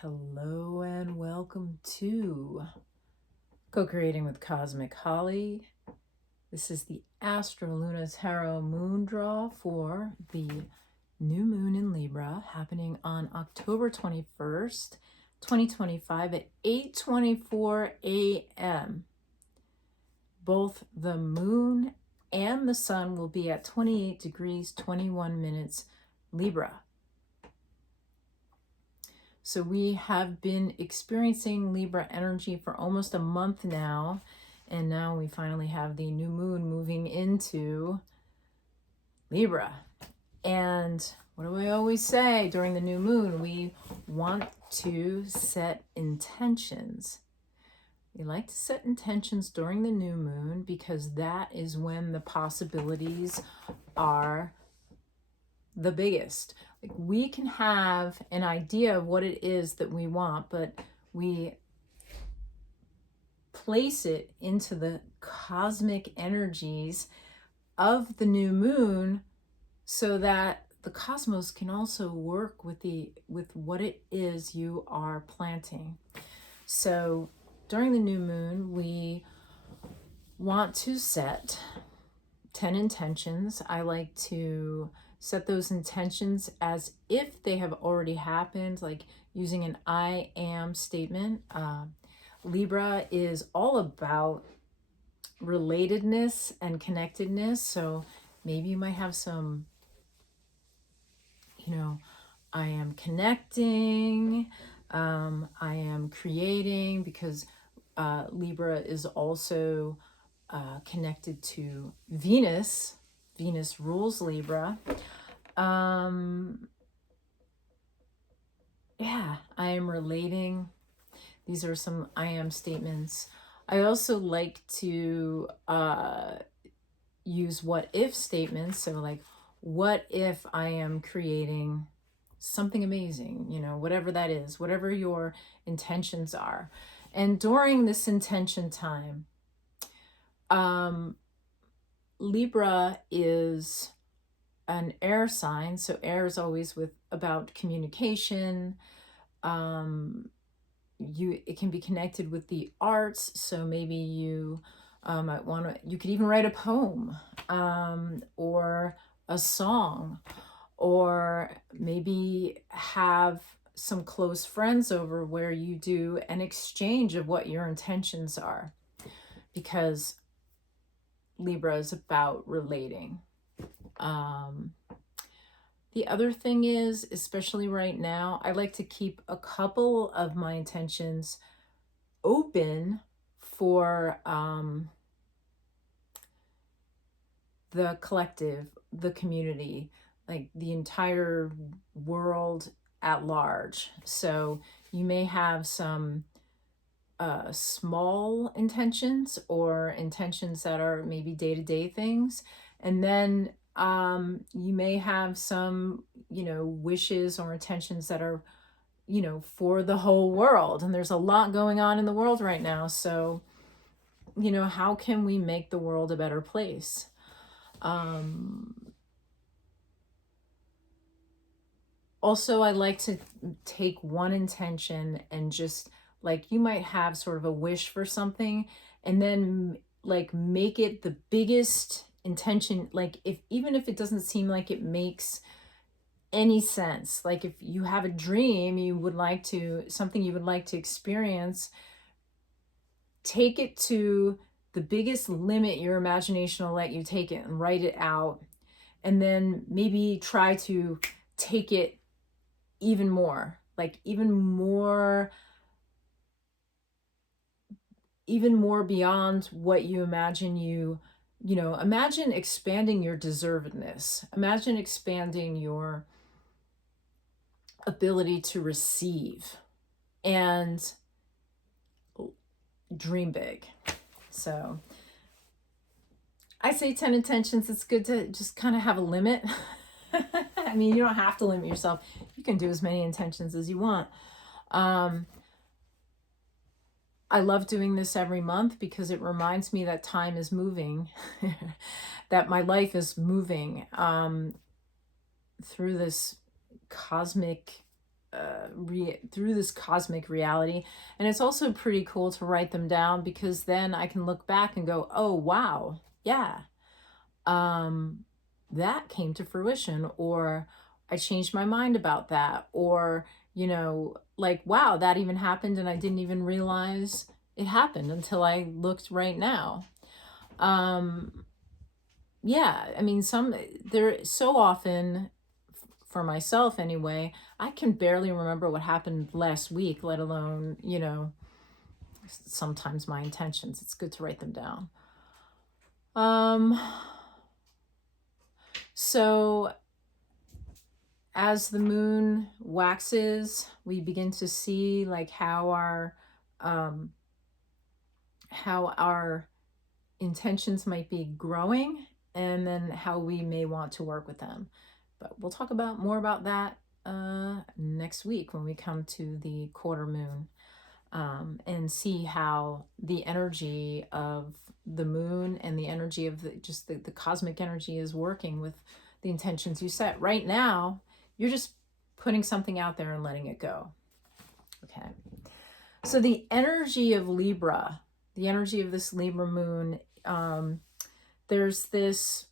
Hello and welcome to Co-Creating with Cosmic Holly. This is the Astro Luna Tarot Moon Draw for the new moon in Libra happening on October 21st, 2025 at 8:24 a.m. Both the moon and the sun will be at 28 degrees, 21 minutes Libra. So we have been experiencing Libra energy for almost a month now, and now we finally have the new moon moving into Libra. And what do I always say during the new moon? We want to set intentions. We like to set intentions during the new moon because that is when the possibilities are the biggest. Like, we can have an idea of what it is that we want, but we place it into the cosmic energies of the new moon so that the cosmos can also work with what it is you are planting. So during the new moon, we want to set 10 intentions. I like to set those intentions as if they have already happened, like using an I am statement. Libra is all about relatedness and connectedness. So maybe you might have some, I am connecting, I am creating, because Libra is also connected to Venus. Venus rules Libra. Yeah, I am relating. These are some I am statements. I also like to use what if statements. So like, what if I am creating something amazing, whatever that is, whatever your intentions are. And during this intention time, Libra is an air sign, so air is always about communication. It can be connected with the arts, so maybe you might want to. You could even write a poem, or a song, or maybe have some close friends over where you do an exchange of what your intentions are, because Libra is about relating. The other thing is, especially right now, I like to keep a couple of my intentions open for the collective, the community, like the entire world at large. So you may have some small intentions or intentions that are maybe day-to-day things, and then you may have some wishes or intentions that are for the whole world. And there's a lot going on in the world right now, so how can we make the world a better place? Also, I like to take one intention and just, like, you might have sort of a wish for something, and then like make it the biggest intention. Like, even if it doesn't seem like it makes any sense, like if you have a dream something you would like to experience, take it to the biggest limit your imagination will let you take it, and write it out, and then maybe try to take it even more beyond what you imagine. Imagine expanding your deservedness. Imagine expanding your ability to receive, and dream big. So I say 10 intentions. It's good to just kind of have a limit. I mean, you don't have to limit yourself. You can do as many intentions as you want. I love doing this every month because it reminds me that time is moving, that my life is moving through this cosmic through this cosmic reality. And it's also pretty cool to write them down, because then I can look back and go, oh wow, yeah, that came to fruition, or I changed my mind about that, or like, wow, that even happened and I didn't even realize it happened until I looked right now. Yeah, I mean, there so often, for myself anyway, I can barely remember what happened last week, let alone, sometimes my intentions. It's good to write them down. So as the moon waxes, we begin to see like how our intentions might be growing, and then how we may want to work with them. But we'll talk about more about that next week when we come to the quarter moon, and see how the energy of the moon and the energy of the cosmic energy is working with the intentions you set. Right now, you're just putting something out there and letting it go. Okay. So the energy of Libra, the energy of this Libra moon, there's this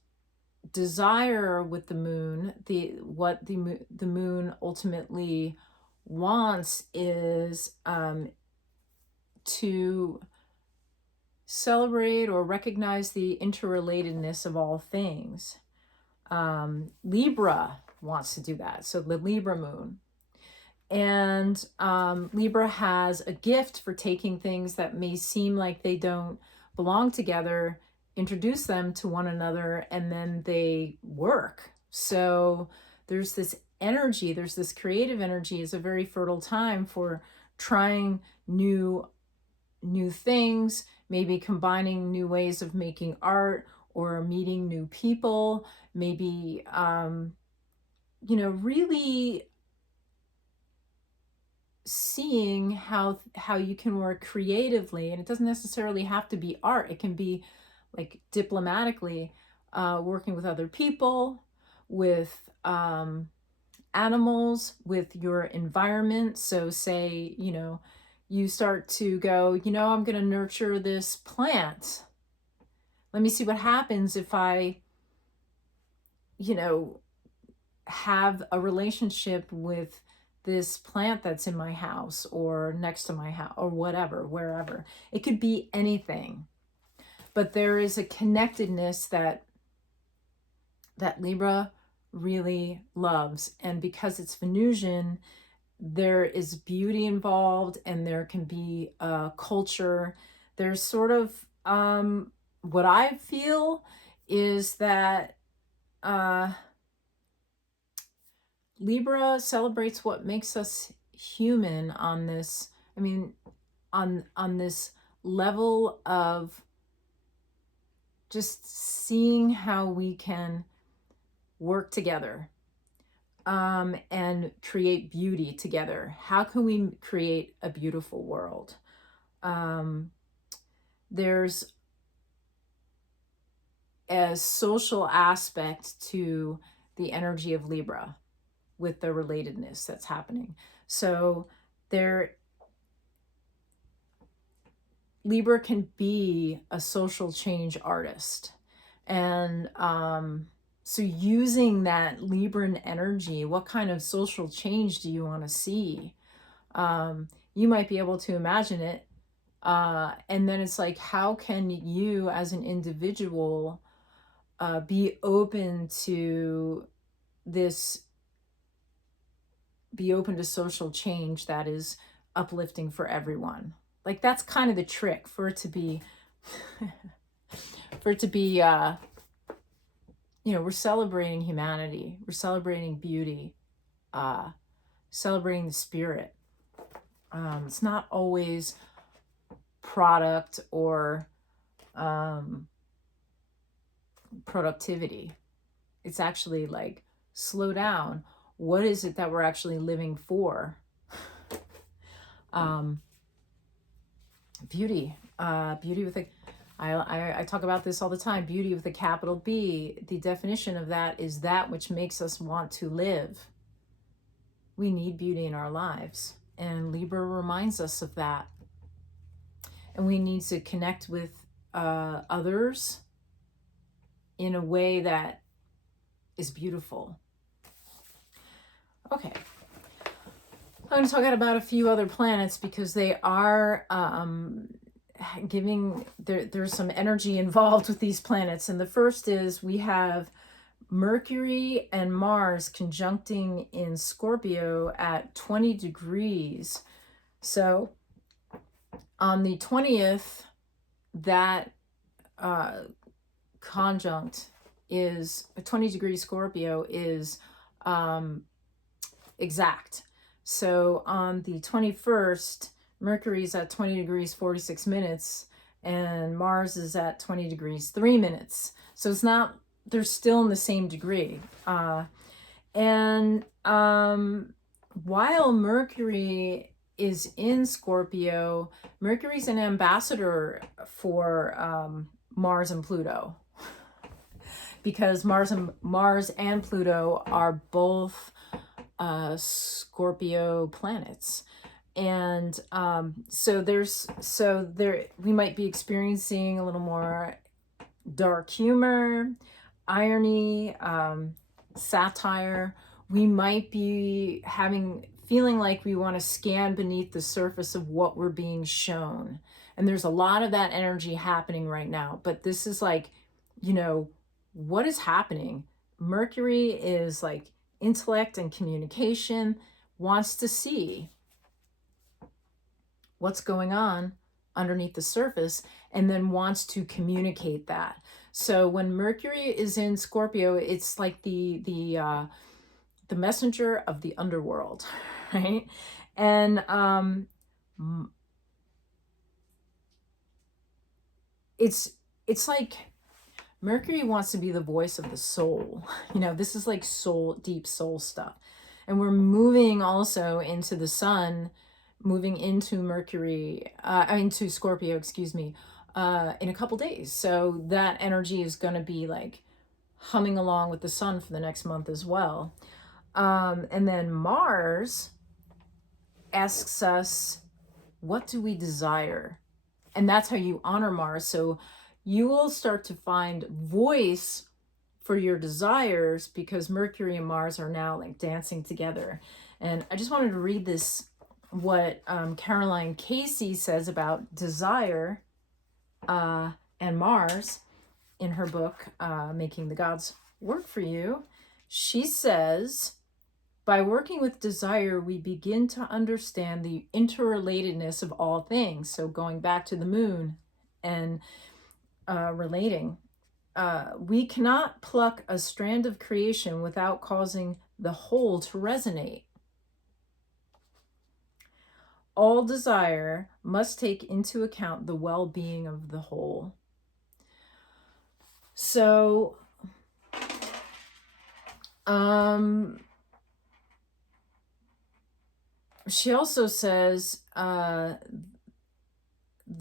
desire with the moon. What the moon ultimately wants is to celebrate or recognize the interrelatedness of all things. Libra wants to do that. So the Libra moon. And Libra has a gift for taking things that may seem like they don't belong together, introduce them to one another, and then they work. So there's this energy, there's this creative energy. Is a very fertile time for trying new things, maybe combining new ways of making art, or meeting new people, maybe really seeing how you can work creatively. And it doesn't necessarily have to be art. It can be like diplomatically, working with other people, with animals, with your environment. So say, you start to go, I'm going to nurture this plant. Let me see what happens if I, have a relationship with this plant that's in my house or next to my house or whatever, wherever. It could be anything. But there is a connectedness that Libra really loves. And because it's Venusian, there is beauty involved, and there can be a culture. There's sort of, what I feel is that Libra celebrates what makes us human on this, on this level of just seeing how we can work together, and create beauty together. How can we create a beautiful world? There's a social aspect to the energy of Libra with the relatedness that's happening. So Libra can be a social change artist. And so using that Libran energy, what kind of social change do you want to see? You might be able to imagine it. And then it's like, how can you as an individual be open to social change that is uplifting for everyone? Like, that's kind of the trick for it to be, we're celebrating humanity, we're celebrating beauty, celebrating the spirit. It's not always product or productivity. It's actually like, slow down. What is it that we're actually living for? Beauty with a, I talk about this all the time. Beauty with a capital B. The definition of that is that which makes us want to live. we need beauty in our lives. And Libra reminds us of that. And we need to connect with others in a way that is beautiful. Okay. I'm going to talk about a few other planets because they are there's some energy involved with these planets. And the first is we have Mercury and Mars conjuncting in Scorpio at 20 degrees. So on the 20th, that conjunct is 20 degrees Scorpio is exact. So on the 21st, Mercury's at 20 degrees 46 minutes and Mars is at 20 degrees 3 minutes. So it's not, they're still in the same degree. While Mercury is in Scorpio, Mercury's an ambassador for Mars and Pluto. Because Mars and Pluto are both Scorpio planets. And we might be experiencing a little more dark humor, irony, satire. We might be feeling like we want to scan beneath the surface of what we're being shown. And there's a lot of that energy happening right now. But this is like, what is happening? Mercury is like intellect and communication, wants to see what's going on underneath the surface, and then wants to communicate that. So when Mercury is in Scorpio, it's like the messenger of the underworld, right? And it's like Mercury wants to be the voice of the soul. This is like deep soul stuff. And we're moving also into the sun, moving into to Scorpio, in a couple days. So that energy is going to be like humming along with the sun for the next month as well. And then Mars asks us, what do we desire? And that's how you honor Mars. So you will start to find voice for your desires because Mercury and Mars are now like dancing together. And I just wanted to read what Caroline Casey says about desire and Mars in her book, Making the Gods Work for You. She says, by working with desire, we begin to understand the interrelatedness of all things. So going back to the moon and relating, we cannot pluck a strand of creation without causing the whole to resonate. All desire must take into account the well-being of the whole. So, she also says, the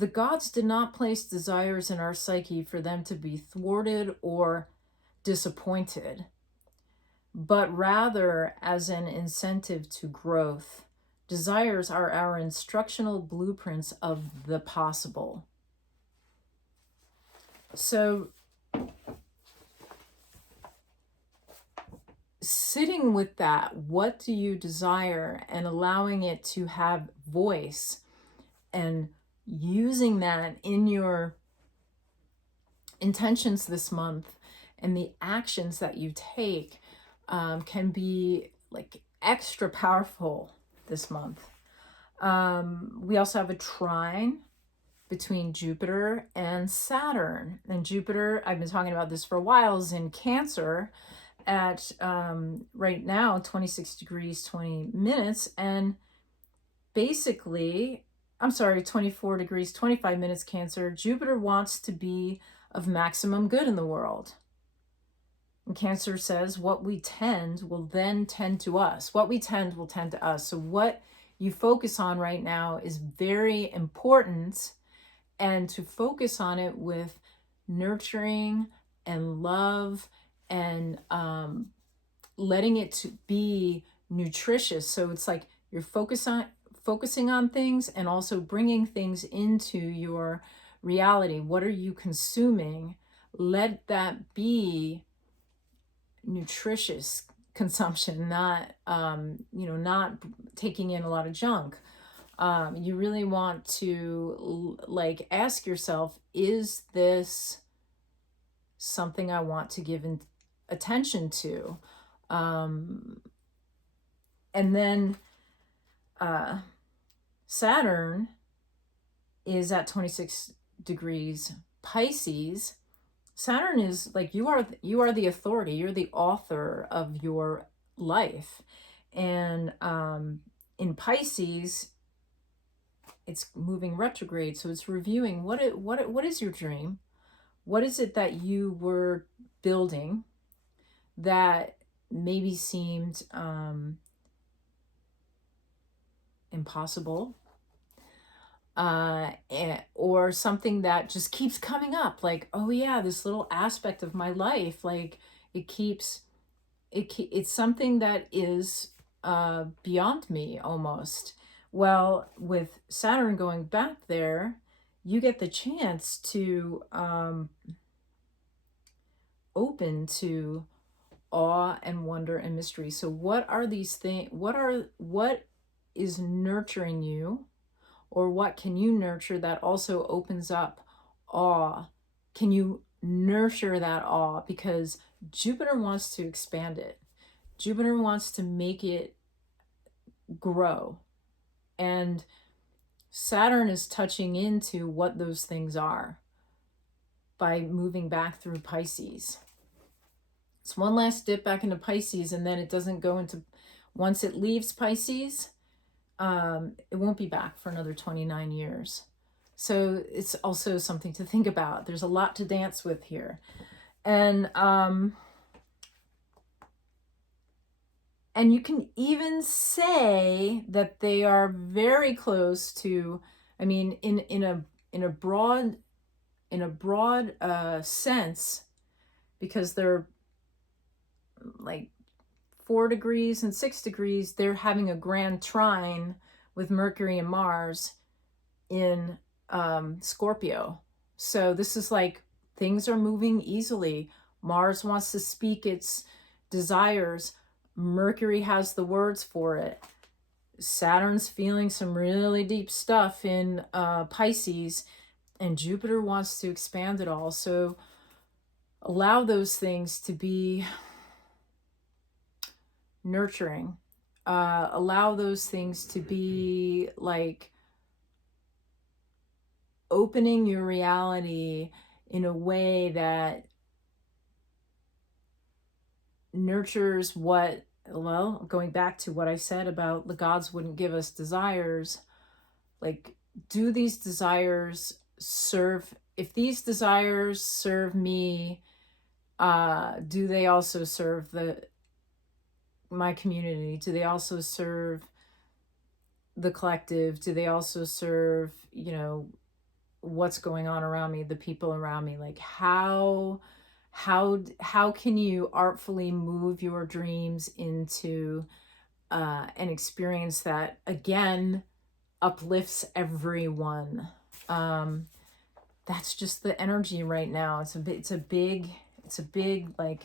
gods did not place desires in our psyche for them to be thwarted or disappointed, but rather as an incentive to growth. Desires are our instructional blueprints of the possible. So, sitting with that, what do you desire, and allowing it to have voice and using that in your intentions this month and the actions that you take can be like extra powerful this month. We also have a trine between Jupiter and Saturn. And Jupiter, I've been talking about this for a while, is in Cancer at right now 26 degrees 20 minutes, and basically 24 degrees 25 minutes Cancer. Jupiter wants to be of maximum good in the world. And Cancer says what we tend will then tend to us. What we tend will tend to us. So what you focus on right now is very important, and to focus on it with nurturing and love and letting it to be nutritious. So it's like you're focusing on things and also bringing things into your reality. What are you consuming? Let that be nutritious consumption, not not taking in a lot of junk. You really want to like ask yourself, is this something I want to give attention to? And then Saturn is at 26 degrees Pisces. Saturn is like, you are the authority, you're the author of your life. And in Pisces, it's moving retrograde, so it's reviewing what is your dream? What is it that you were building that maybe seemed impossible, or something that just keeps coming up, like, oh yeah, this little aspect of my life, like it's something that is beyond me almost. Well, with Saturn going back there, you get the chance to open to awe and wonder and mystery. So what are these things? What is nurturing you, or what can you nurture that also opens up awe? Can you nurture that awe? Because Jupiter wants to expand it. Jupiter wants to make it grow. And Saturn is touching into what those things are by moving back through Pisces. It's one last dip back into Pisces, and then it doesn't go into, once it leaves Pisces, it won't be back for another 29 years. So it's also something to think about. There's a lot to dance with here. And you can even say that they are very close to, I mean, in a broad sense, because they're like 4 degrees and 6 degrees, they're having a grand trine with Mercury and Mars in Scorpio. So this is like, things are moving easily. Mars wants to speak its desires. Mercury has the words for it. Saturn's feeling some really deep stuff in Pisces, and Jupiter wants to expand it all. So allow those things to be nurturing. Allow those things to be like opening your reality in a way that nurtures what, well, going back to what I said about the gods wouldn't give us desires, like, do these desires serve, if these desires serve me, do they also serve my community? Do they also serve the collective? Do they also serve, what's going on around me, the people around me? Like, how can you artfully move your dreams into an experience that, again, uplifts everyone? That's just the energy right now. It's a big, like,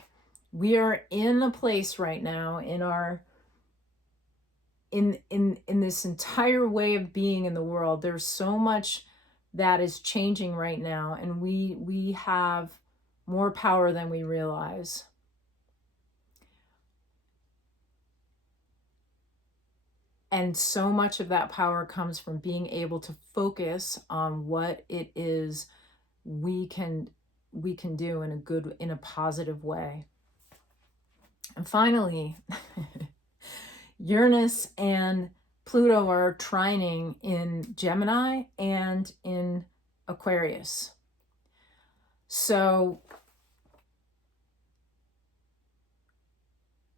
we are in a place right now in our, in this entire way of being in the world. There's so much that is changing right now, and we have more power than we realize. And so much of that power comes from being able to focus on what it is we can do in a positive way. And finally, Uranus and Pluto are trining in Gemini and in Aquarius. So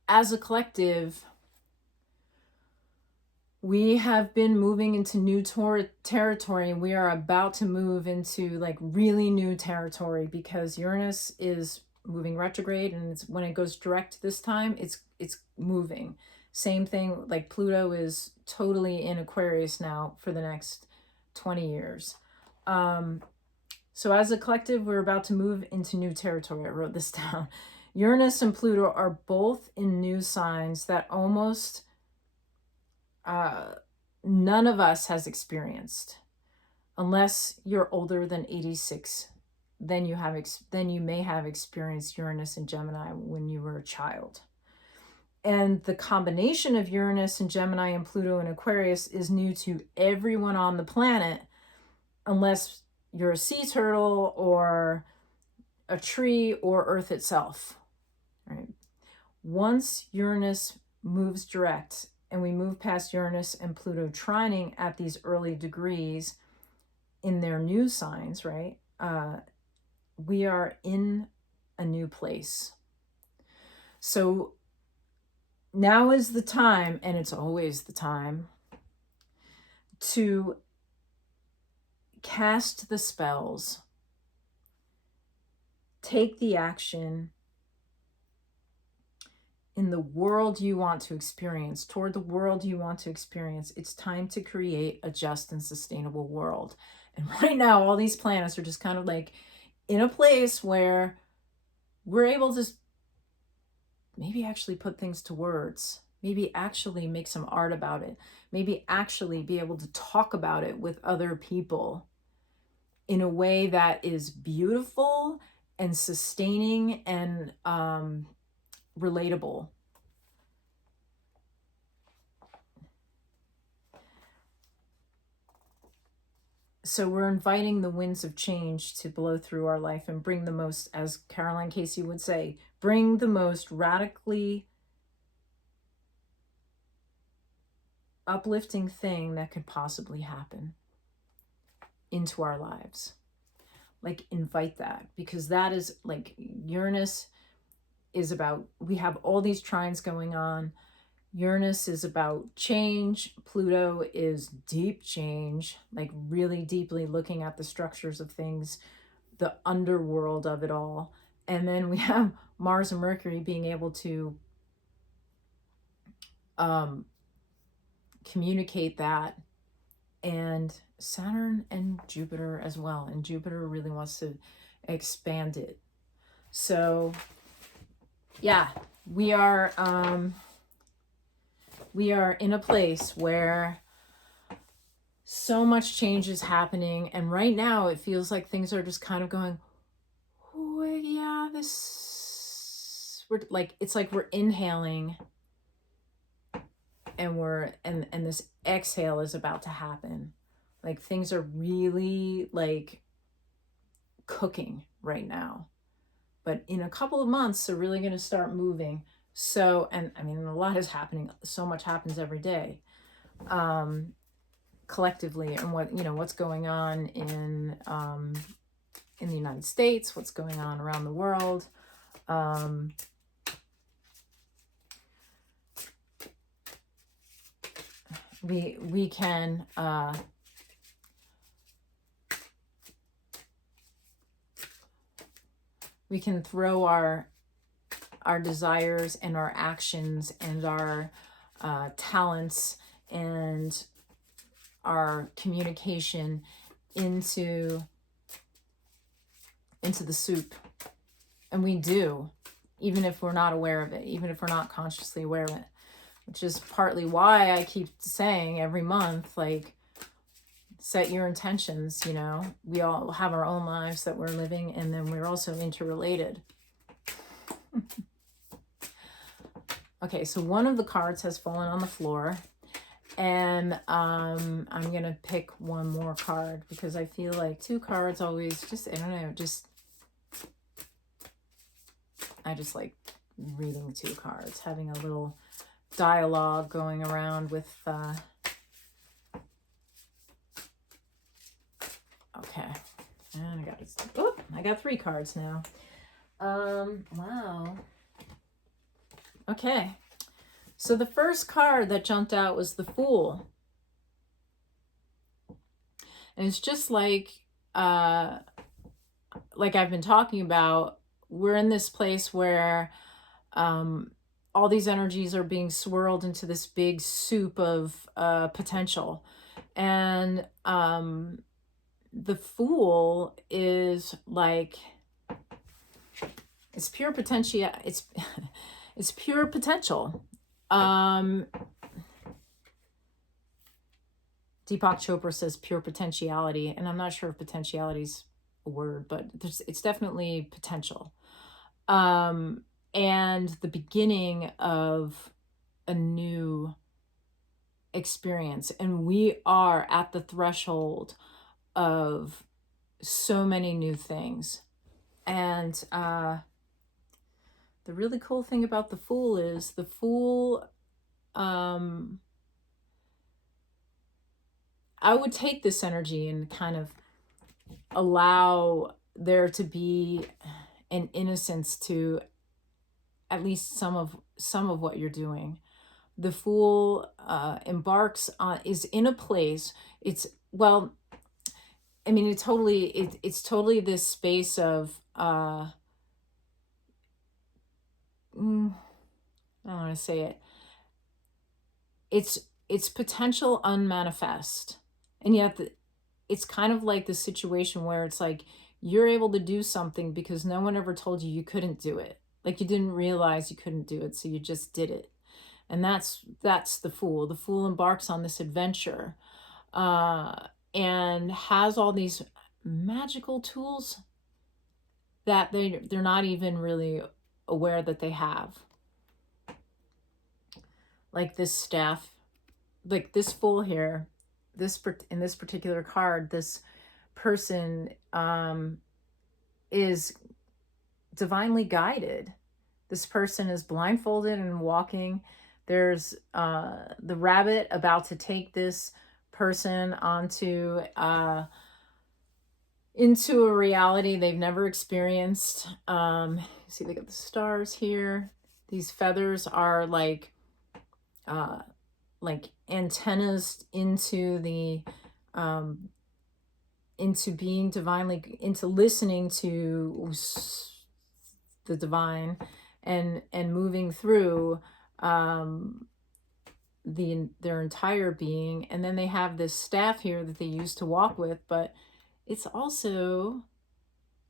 as a collective, we have been moving into new territory, and we are about to move into like really new territory, because Uranus is moving retrograde, and when it goes direct this time, it's moving. Same thing, like Pluto is totally in Aquarius now for the next 20 years. So as a collective, we're about to move into new territory. I wrote this down. Uranus and Pluto are both in new signs that almost none of us has experienced, unless you're older than 86. Then you may have experienced Uranus and Gemini when you were a child. And the combination of Uranus and Gemini and Pluto and Aquarius is new to everyone on the planet, unless you're a sea turtle or a tree or Earth itself. Right? Once Uranus moves direct and we move past Uranus and Pluto trining at these early degrees in their new signs, right? We are in a new place. So now is the time, and it's always the time, to cast the spells, take the action in the world you want to experience, toward the world you want to experience. It's time to create a just and sustainable world. And right now, all these planets are just kind of like in a place where we're able to maybe actually put things to words, maybe actually make some art about it, maybe actually be able to talk about it with other people in a way that is beautiful and sustaining and relatable. So we're inviting the winds of change to blow through our life and bring the most, as Caroline Casey would say, bring the most radically uplifting thing that could possibly happen into our lives. Like, invite that, because that is like Uranus is about, we have all these trines going on. Uranus is about change. Pluto is deep change, like really deeply looking at the structures of things, the underworld of it all. And then we have Mars and Mercury being able to communicate that, and Saturn and Jupiter as well. And Jupiter really wants to expand it. So yeah, we are in a place where so much change is happening, and right now it feels like things are just kind of going, oh yeah, we're like, it's like we're inhaling and this exhale is about to happen. Like, things are really like cooking right now, but in a couple of months they're really going to start moving. So, and I mean, a lot is happening. So much happens every day, collectively, and what's going on in the United States, what's going on around the world. We can we can throw our desires and our actions and our talents and our communication into the soup. And we do, even if we're not aware of it, even if we're not consciously aware of it, which is partly why I keep saying every month, like, set your intentions. We all have our own lives that we're living, and then we're also interrelated. Okay, so one of the cards has fallen on the floor, and I'm gonna pick one more card, because I feel like two cards always just, I don't know, I just like reading two cards, having a little dialogue going around with okay, and I got three cards now. Wow. Okay, so the first card that jumped out was the Fool, and it's just like I've been talking about. We're in this place where all these energies are being swirled into this big soup of potential. And the Fool is like, it's pure potential. It's pure potential. Deepak Chopra says pure potentiality, and I'm not sure if potentiality is a word, but it's definitely potential. And the beginning of a new experience. And we are at the threshold of so many new things. And the really cool thing about the Fool is the Fool, I would take this energy and kind of allow there to be an innocence to at least some of what you're doing. The Fool embarks on, is in a place, it's, well, I mean, it's totally this space of I don't want to say it. It's potential unmanifest, and yet it's kind of like the situation where it's like you're able to do something because no one ever told you you couldn't do it. Like you didn't realize you couldn't do it, so you just did it. And that's the Fool. The Fool embarks on this adventure, and has all these magical tools that they're not even really aware that they have. Like this staff, like this Fool here, in this particular card, this person is divinely guided. This person is blindfolded and walking. There's the rabbit about to take this person onto into a reality they've never experienced. See, they got the stars here. These feathers are like antennas into the into being divinely, into listening to the divine, and moving through their entire being. And then they have this staff here that they use to walk with, but it's also,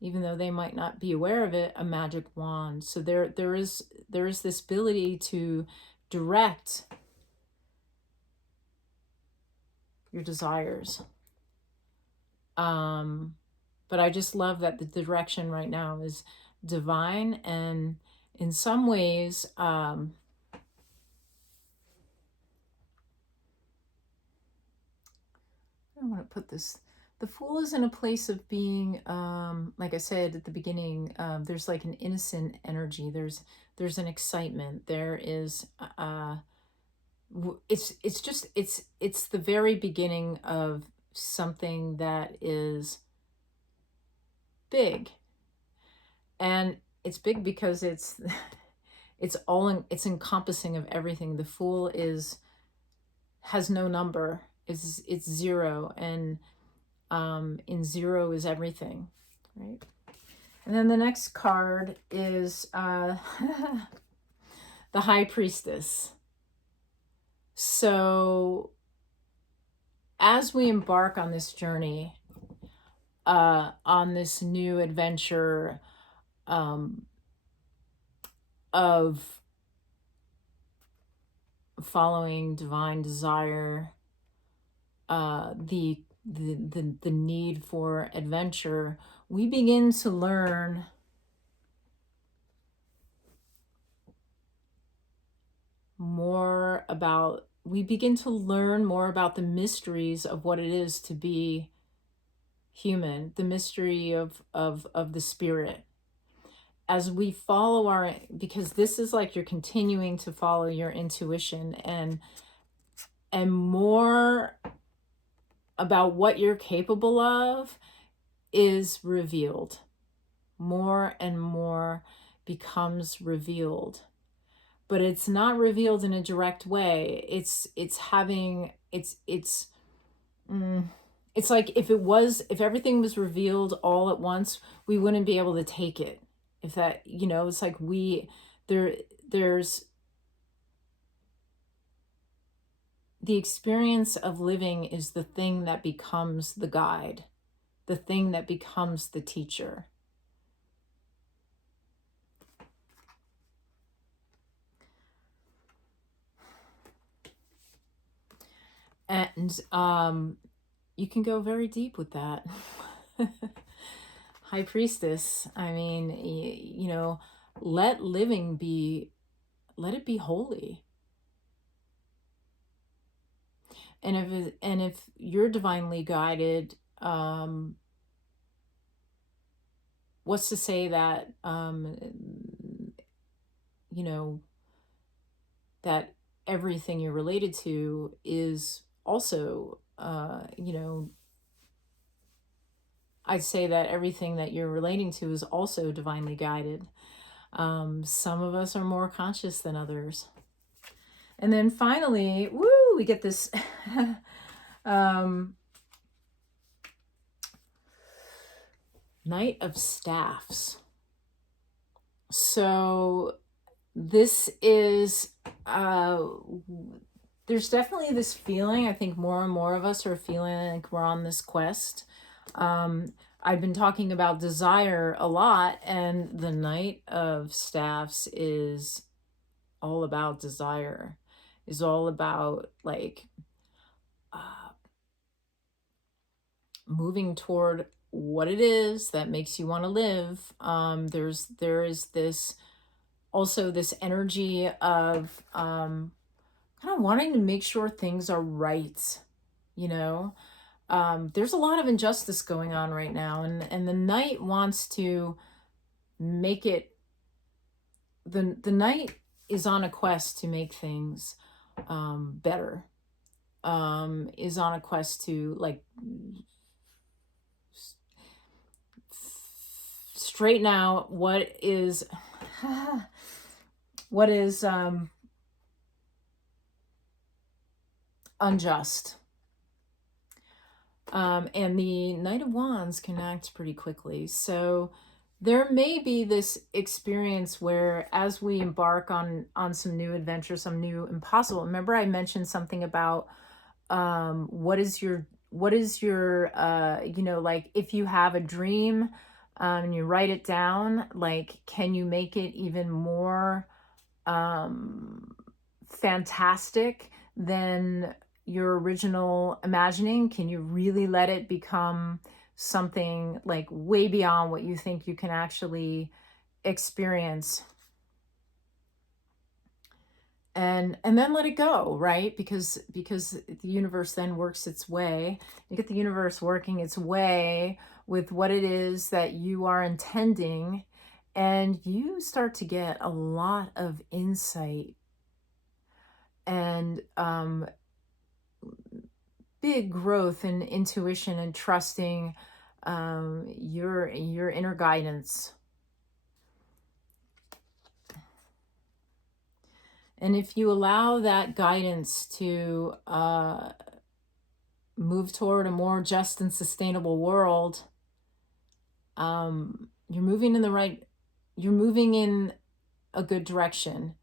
even though they might not be aware of it, a magic wand. So there is this ability to direct your desires. But I just love that the direction right now is divine, and in some ways, I don't want to put this. The Fool is in a place of being, like I said at the beginning, there's like an innocent energy. There's an excitement. There is, it's the very beginning of something that is big. And it's big because it's encompassing of everything. The Fool has no number. It's zero, and in zero is everything, right? And then the next card is the High Priestess. So as we embark on this journey, on this new adventure of following divine desire, the need for adventure, we begin to learn more about the mysteries of what it is to be human, the mystery of the spirit. As we follow because this is like you're continuing to follow your intuition, and more about what you're capable of is revealed. More and more becomes revealed. But it's not revealed in a direct way. It's like if everything was revealed all at once, we wouldn't be able to take it. If that, it's like there's the experience of living is the thing that becomes the guide, the thing that becomes the teacher. And you can go very deep with that. High Priestess, I mean, you know, let living be, let it be holy. And if you're divinely guided, what's to say that, you know, that everything you're related to is also, you know, I'd say that everything that you're relating to is also divinely guided. Some of us are more conscious than others. And then finally, woo, we get this Knight of Staffs. So this is, there's definitely this feeling, I think more and more of us are feeling like we're on this quest. I've been talking about desire a lot, and the Knight of Staffs is all about desire, is all about like moving toward what it is that makes you want to live. There is this also this energy of kind of wanting to make sure things are right, you know. There's a lot of injustice going on right now, and the knight wants to make it, the knight is on a quest to make things better, is on a quest to like straighten out what is what is unjust. And the Knight of Wands can act pretty quickly. So there may be this experience where as we embark on some new adventure, some new impossible, remember I mentioned something about what is your you know, like if you have a dream and you write it down, like can you make it even more fantastic than your original imagining? Can you really let it become something like way beyond what you think you can actually experience? And then let it go, right? Because the universe then works its way. You get the universe working its way with what it is that you are intending, and you start to get a lot of insight and big growth in intuition and trusting your inner guidance. And if you allow that guidance to move toward a more just and sustainable world, you're moving in the right, you're moving in a good direction.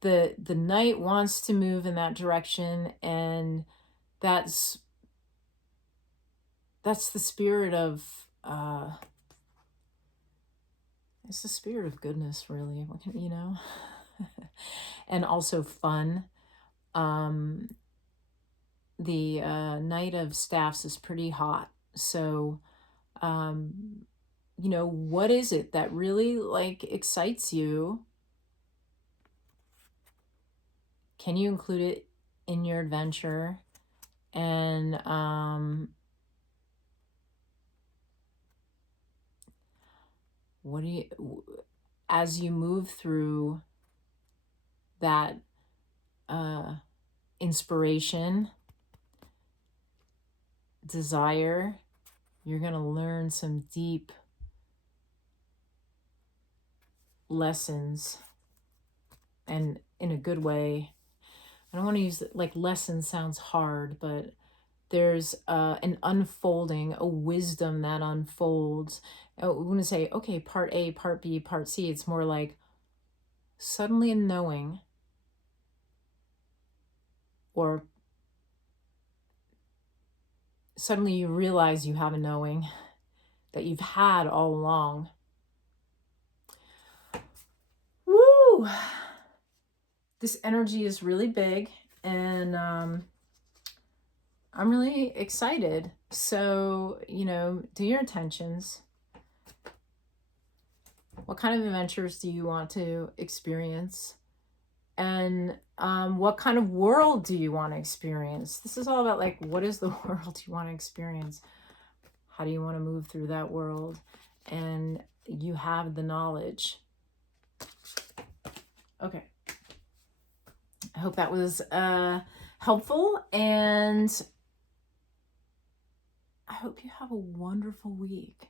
The knight wants to move in that direction, and that's the spirit of it's the spirit of goodness, really. What can, you know? And also fun. The Knight of Staffs is pretty hot. So, you know, what is it that really like excites you? Can you include it in your adventure? And what do you, as you move through that inspiration, desire, you're going to learn some deep lessons, and in a good way. I don't want to use like lesson sounds hard, but there's an unfolding, a wisdom that unfolds. We want to say, okay, part A, part B, part C. It's more like suddenly a knowing, or suddenly you realize you have a knowing that you've had all along. Woo! This energy is really big, and I'm really excited. So, do your intentions. What kind of adventures do you want to experience? And what kind of world do you want to experience? This is all about, like, what is the world you want to experience? How do you want to move through that world? And you have the knowledge. Okay. I hope that was helpful, and I hope you have a wonderful week.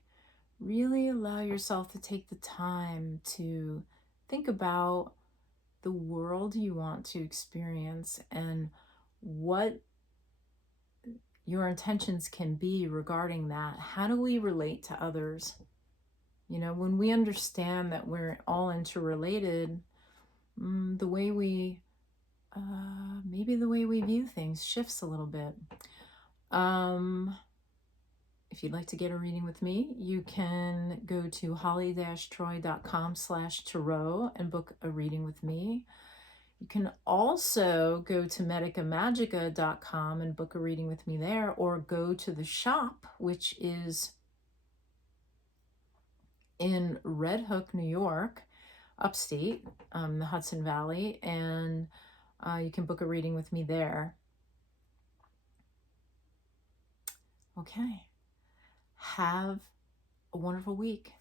Really allow yourself to take the time to think about the world you want to experience and what your intentions can be regarding that. How do we relate to others? When we understand that we're all interrelated, the way we, maybe the way we view things shifts a little bit. If you'd like to get a reading with me, you can go to holly-troy.com/tarot and book a reading with me. You can also go to medicamagica.com and book a reading with me there, or go to the shop, which is in Red Hook, New York, upstate, the Hudson Valley, and you can book a reading with me there. Okay. Have a wonderful week.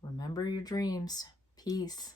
Remember your dreams. Peace.